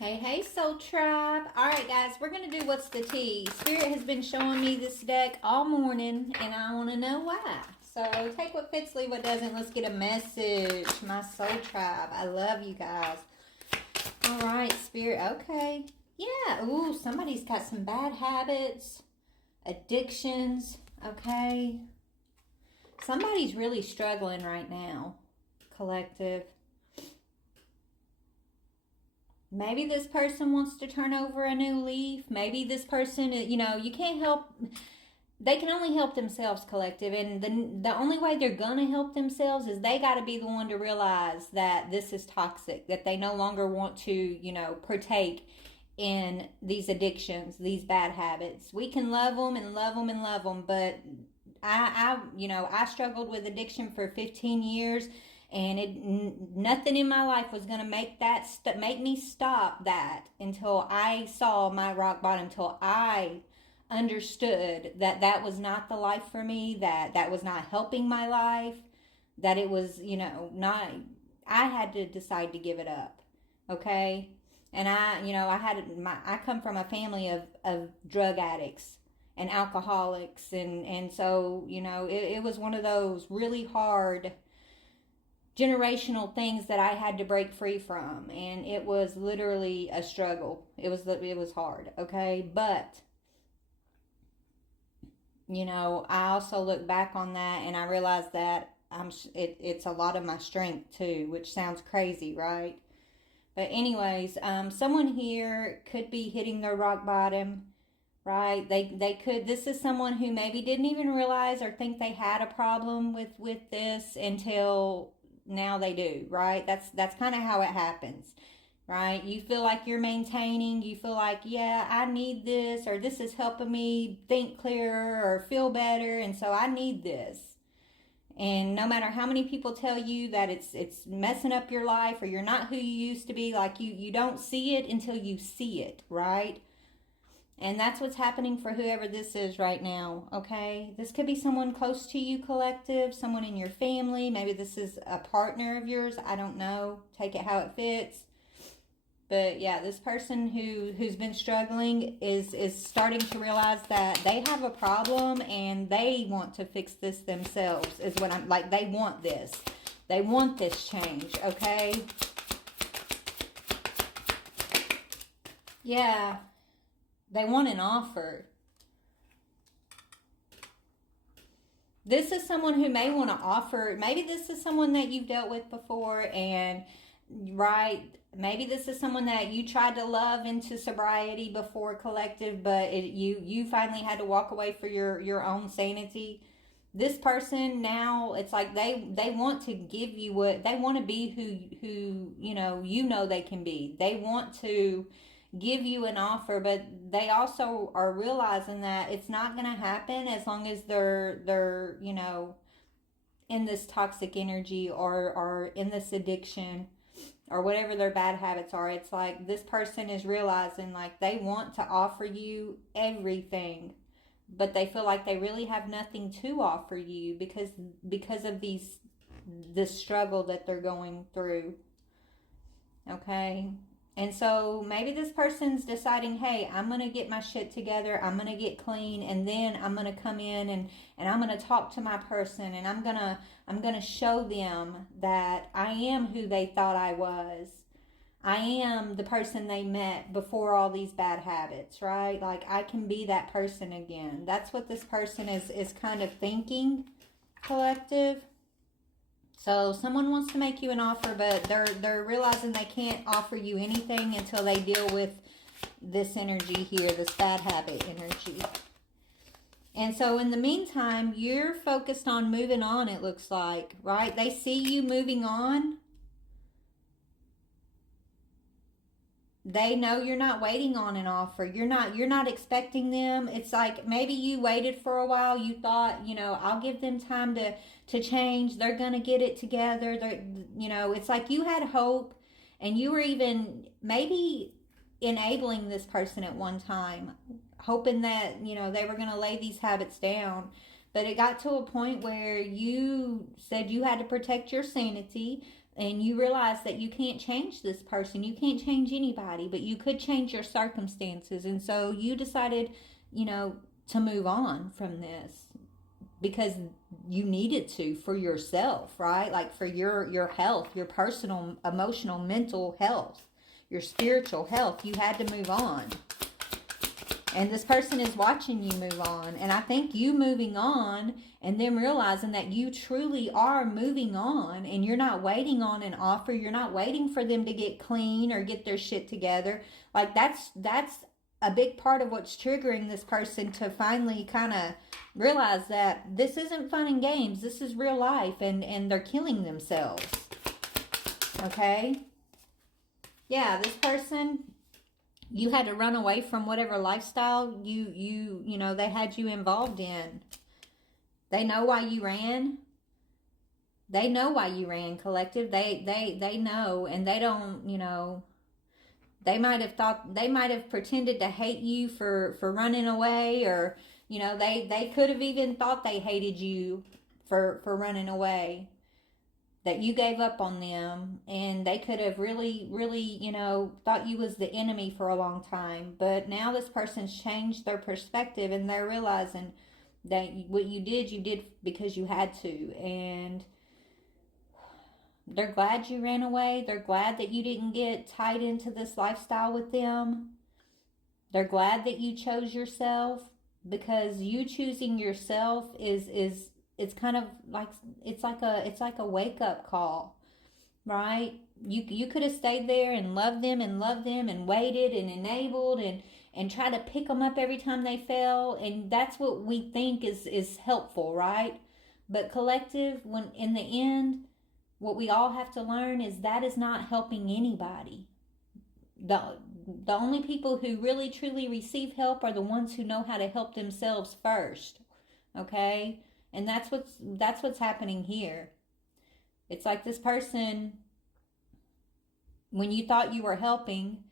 Hey, hey, Soul Tribe. All right, guys, we're going to do What's the Tea. Spirit has been showing me this deck all morning, and I want to know why. So take what fits, leave what doesn't. Let's get a message, my Soul Tribe. I love you guys. All right, Spirit. Okay. Yeah. Ooh, somebody's got some bad habits, addictions. Okay. Somebody's really struggling right now, collective. Maybe this person wants to turn over a new leaf. Maybe this person, you can't help. They can only help themselves, collective. And the only way they're going to help themselves is they got to be the one to realize that this is toxic, that they no longer want to, partake in these addictions, these bad habits. We can love them and love them and love them, but I struggled with addiction for 15 years, and nothing in my life was going to make me stop that until I saw my rock bottom, until I understood that that was not the life for me, that was not helping my life, that it was, not. I had to decide to give it up. Okay. And I come from a family of drug addicts and alcoholics, and so it was one of those really hard generational things that I had to break free from, and it was literally a struggle. It was hard, okay? But I also look back on that and I realized that it's a lot of my strength too, which sounds crazy, right? But anyways, someone here could be hitting their rock bottom, right? They could. This is someone who maybe didn't even realize or think they had a problem with this until now they do, right? That's kind of how it happens, right? You feel like you're maintaining. You feel like, yeah, I need this, or this is helping me think clearer or feel better, and so I need this. And no matter how many people tell you that it's messing up your life, or you're not who you used to be, like you don't see it until you see it, right? And that's what's happening for whoever this is right now, okay? This could be someone close to you, collective, someone in your family. Maybe this is a partner of yours. I don't know. Take it how it fits. But yeah, this person who's been struggling is starting to realize that they have a problem and they want to fix this themselves, is what I'm like. They want this. They want this change, okay? Yeah. They want an offer. This is someone who may want to offer. Maybe this is someone that you've dealt with before, and right, maybe this is someone that you tried to love into sobriety before, collective, but you finally had to walk away for your own sanity. This person now, it's like they want to give you what they want to be, who they can be. They want to give you an offer, but they also are realizing that it's not going to happen as long as they're in this toxic energy, or in this addiction, or whatever their bad habits are. It's like this person is realizing like they want to offer you everything, but they feel like they really have nothing to offer you because of this struggle that they're going through. Okay. And so maybe this person's deciding, hey, I'm going to get my shit together. I'm going to get clean, and then I'm going to come in and I'm going to talk to my person, and I'm going to show them that I am who they thought I was. I am the person they met before all these bad habits, right? Like I can be that person again. That's what this person is kind of thinking, collective. So someone wants to make you an offer, but they're realizing they can't offer you anything until they deal with this energy here, this bad habit energy. And so in the meantime, you're focused on moving on, it looks like, right? They see you moving on. They know you're not waiting on an offer. You're not expecting them. It's like maybe you waited for a while. You thought, I'll give them time to change. They're going to get it together. It's like you had hope, and you were even maybe enabling this person at one time, hoping that, they were going to lay these habits down. But it got to a point where you said you had to protect your sanity, and you realize that you can't change this person, you can't change anybody, but you could change your circumstances. And so you decided, to move on from this because you needed to, for yourself, right? Like for your health, your personal, emotional, mental health, your spiritual health. You had to move on. And this person is watching you move on. And I think you moving on and them realizing that you truly are moving on, and you're not waiting on an offer. You're not waiting for them to get clean or get their shit together. Like that's a big part of what's triggering this person to finally kind of realize that this isn't fun and games. This is real life, and they're killing themselves. Okay? Yeah, this person, you had to run away from whatever lifestyle they had you involved in. They know why you ran. They know why you ran, collective. They know, and they don't, they might have pretended to hate you for running away, or, they could have even thought they hated you for running away, that you gave up on them, and they could have really, really, thought you was the enemy for a long time. But now this person's changed their perspective, and they're realizing that what you did because you had to. And they're glad you ran away. They're glad that you didn't get tied into this lifestyle with them. They're glad that you chose yourself, because you choosing yourself is it's kind of like, it's like a wake up call, right? You could have stayed there and loved them and waited and enabled and try to pick them up every time they fell, and that's what we think is helpful, right? But collective, when in the end, what we all have to learn is that is not helping anybody. The only people who really truly receive help are the ones who know how to help themselves first. Okay? And that's what's happening here. It's like this person, when you thought you were helping,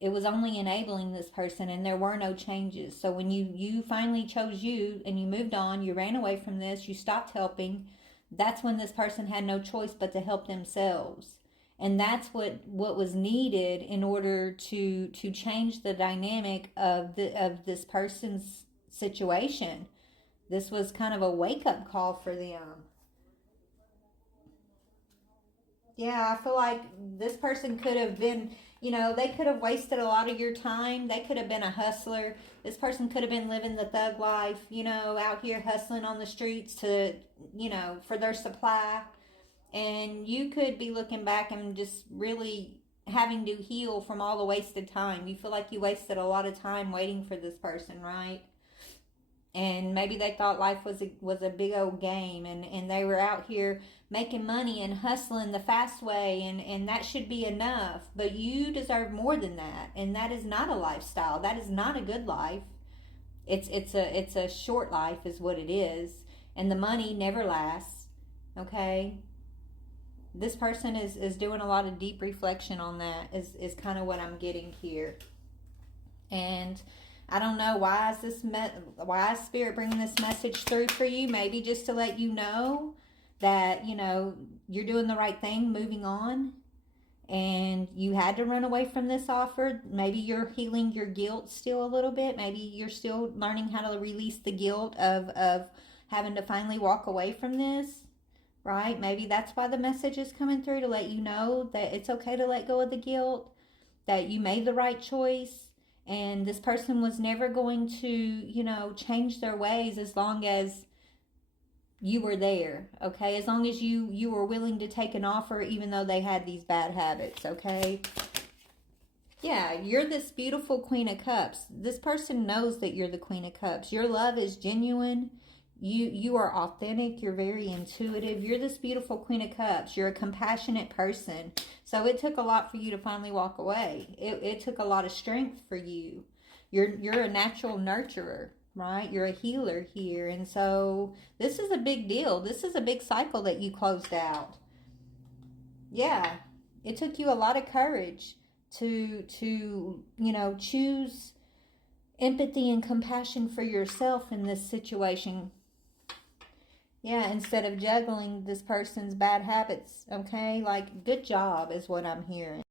it was only enabling this person, and there were no changes. So when you finally chose you and you moved on, you ran away from this, you stopped helping, that's when this person had no choice but to help themselves. And that's what was needed in order to change the dynamic of this person's situation. This was kind of a wake-up call for them. Yeah, I feel like this person could have been, they could have wasted a lot of your time. They could have been a hustler. This person could have been living the thug life, out here hustling on the streets to, for their supply. And you could be looking back and just really having to heal from all the wasted time. You feel like you wasted a lot of time waiting for this person, right? And maybe they thought life was a big old game, and they were out here making money and hustling the fast way, and that should be enough. But you deserve more than that, and that is not a lifestyle. That is not a good life. It's a short life is what it is, and the money never lasts. Okay? This person is doing a lot of deep reflection on that, is kind of what I'm getting here. And I don't know, why is Spirit bringing this message through for you? Maybe just to let you know that, you're doing the right thing, moving on, and you had to run away from this offer. Maybe you're healing your guilt still a little bit. Maybe you're still learning how to release the guilt of having to finally walk away from this, right? Maybe that's why the message is coming through, to let you know that it's okay to let go of the guilt, that you made the right choice. And this person was never going to, change their ways as long as you were there, okay? As long as you were willing to take an offer, even though they had these bad habits, okay? Yeah, you're this beautiful Queen of Cups. This person knows that you're the Queen of Cups. Your love is genuine. You are authentic. You're very intuitive. You're this beautiful Queen of Cups. You're a compassionate person. So it took a lot for you to finally walk away. It took a lot of strength for you. You're a natural nurturer, right? You're a healer here. And so this is a big deal. This is a big cycle that you closed out. Yeah, it took you a lot of courage to choose empathy and compassion for yourself in this situation. Yeah, instead of juggling this person's bad habits, okay? Like, good job is what I'm hearing.